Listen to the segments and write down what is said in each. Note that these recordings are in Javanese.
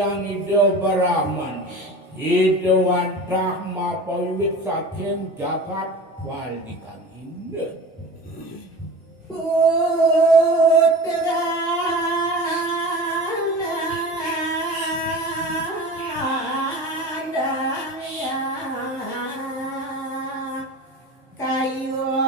Hyang Ida Brahman Ida wantah mapawiwit saking jagat wali kang indah putra daya kayu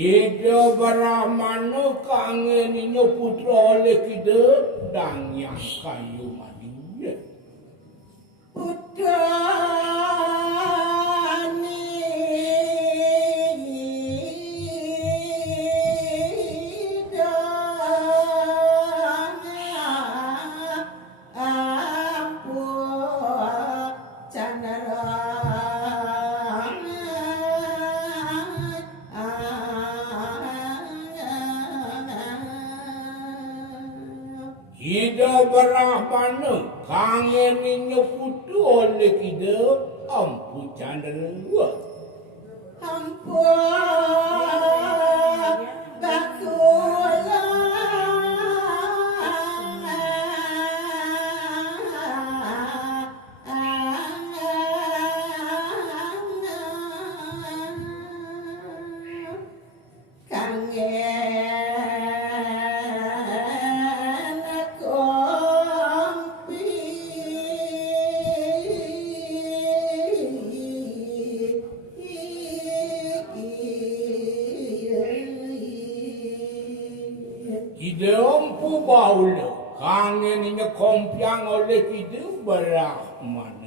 Ida Brahmana kangeninyo putra oleh kita dan yang kayu manis putra Ida Brahmana kangeninyo putu oleh kita ampu candra Ida ampu baula kangeninyo kompiang oleh kita Brahmana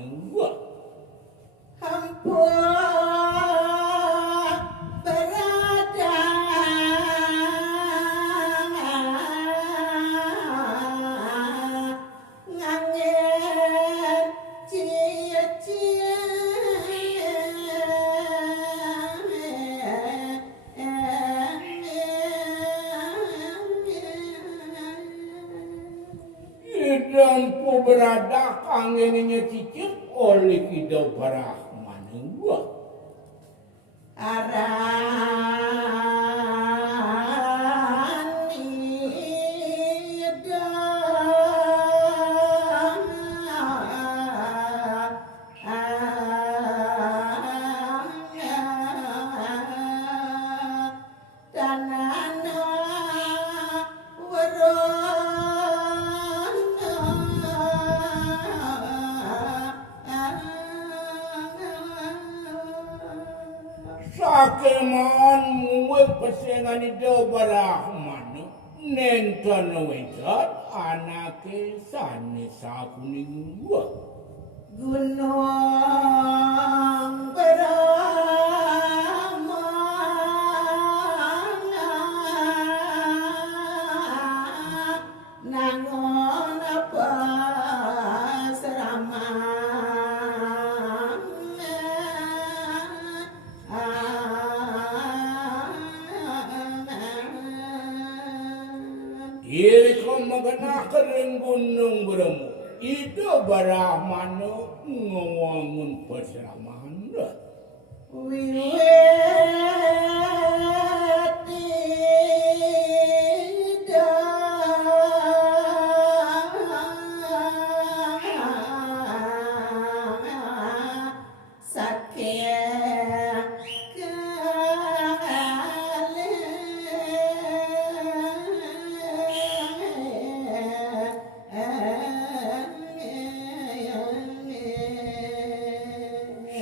Dampu berada kangeninnya cicit oleh kita Brahmana Sakeman muwe pesengan Ida Brahmana nenten wedat anake sanes sakuning Gunung Brahmana nangon apa serama Iko magana kering gunung Bromo Ida Brahmana ngawangun pasramahan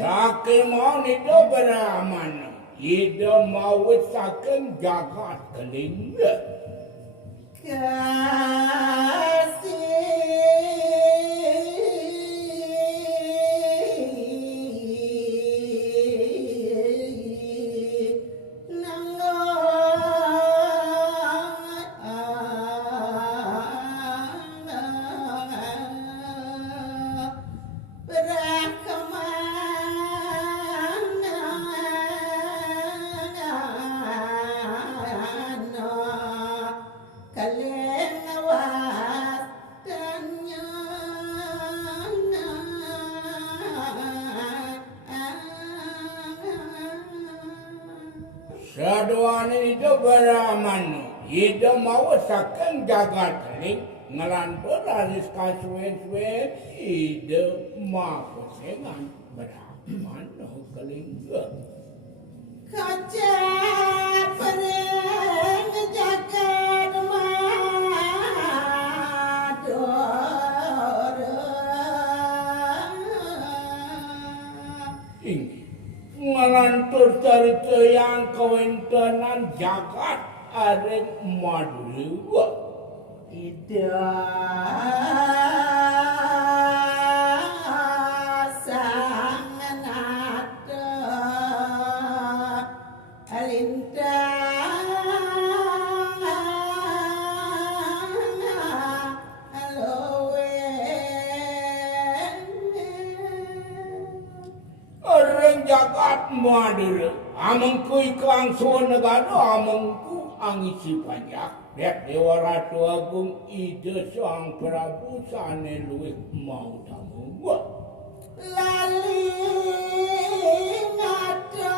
Sakeman Ida Brahmana Ida mawit saking jagat keling Soalnya itu beramanu. Itu mau saken jagat keling. Ngelantur aris kasuwen-suwen. Itu mau kusengan beramanu keling. Kaca pereng jagat mador. Ngelantur cerita yang kewintenan jagat areng madura. Ida sanganata alintang Areng jagat madura. Amengku ikang sonegado amengku angisi pajak. Dek Dewa Ratu Agung ide Sang Prabu sane luwih mau tamu gua. lali ngata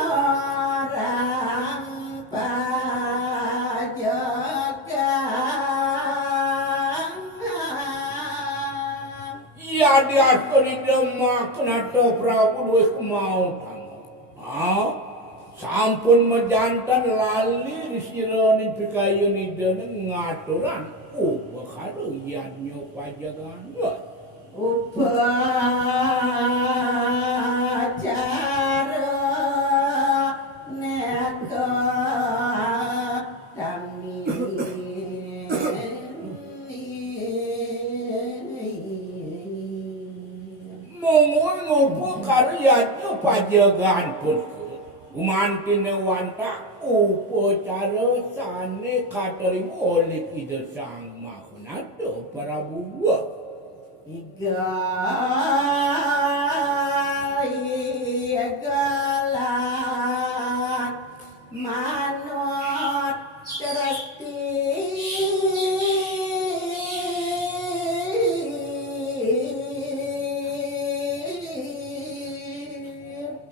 orang pajakan. Iya diatur di demak nato Prabu luwih mau tamu. Sampun mejantan lali disironi pikayun idene ngaturan. Bakal yanyo pajagan. Upacara neka kami Mungun ngupu karyanyo pajagan pun. Umantine wanta upacara sane katerima oleh Ida Sang Mahanata Prabu. Iga galan manot terasti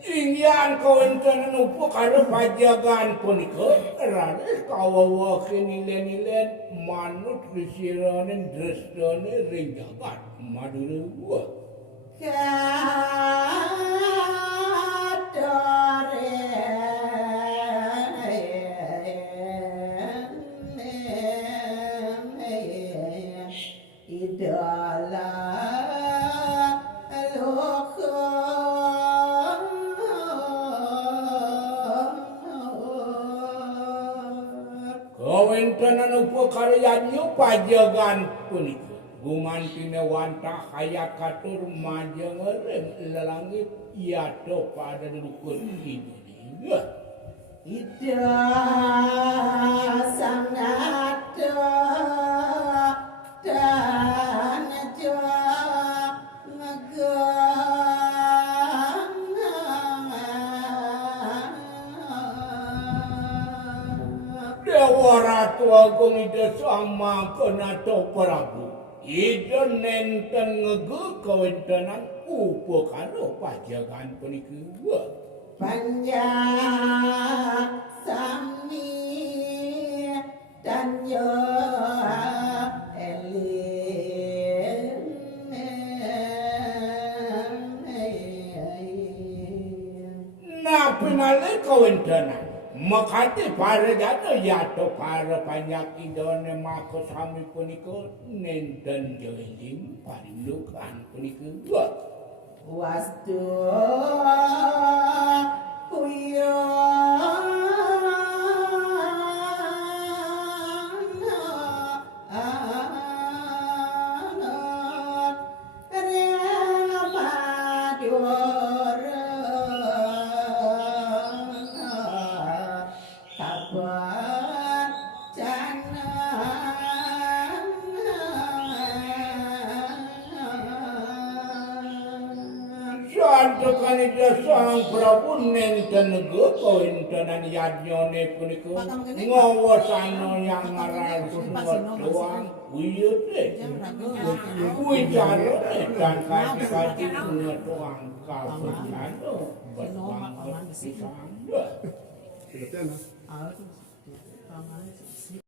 Ingyan kawintenan upo karo pajagan punika ranes kawawa kinilen-ilen manut risiranen dresdane ring jagat madura. Idala Kawintenan upo karyanyo pajagan punika. Gumantine wanta hayat katur majeng lelangit yato pada dukun Indonesia. Ida sangat dan Dewa Ratu Agung Ida Sama Kenato Prabu. Ida nenten ngege kawintenan upo karo pajagan punika. panjang sami dan yo Napi nale kawintenan. Makati para jatuh yato para panjak idone mako sami punika nenten joiling parindukan punika. wastu kuyo Santokan Ida Sang Prabu nenten ngege kawintenan yadnyone punika ngawasana yang ngaran doang wiyute. Wicarane dan kati-kati doang kabeh betang pisan. Sagot yan ha. Tama na.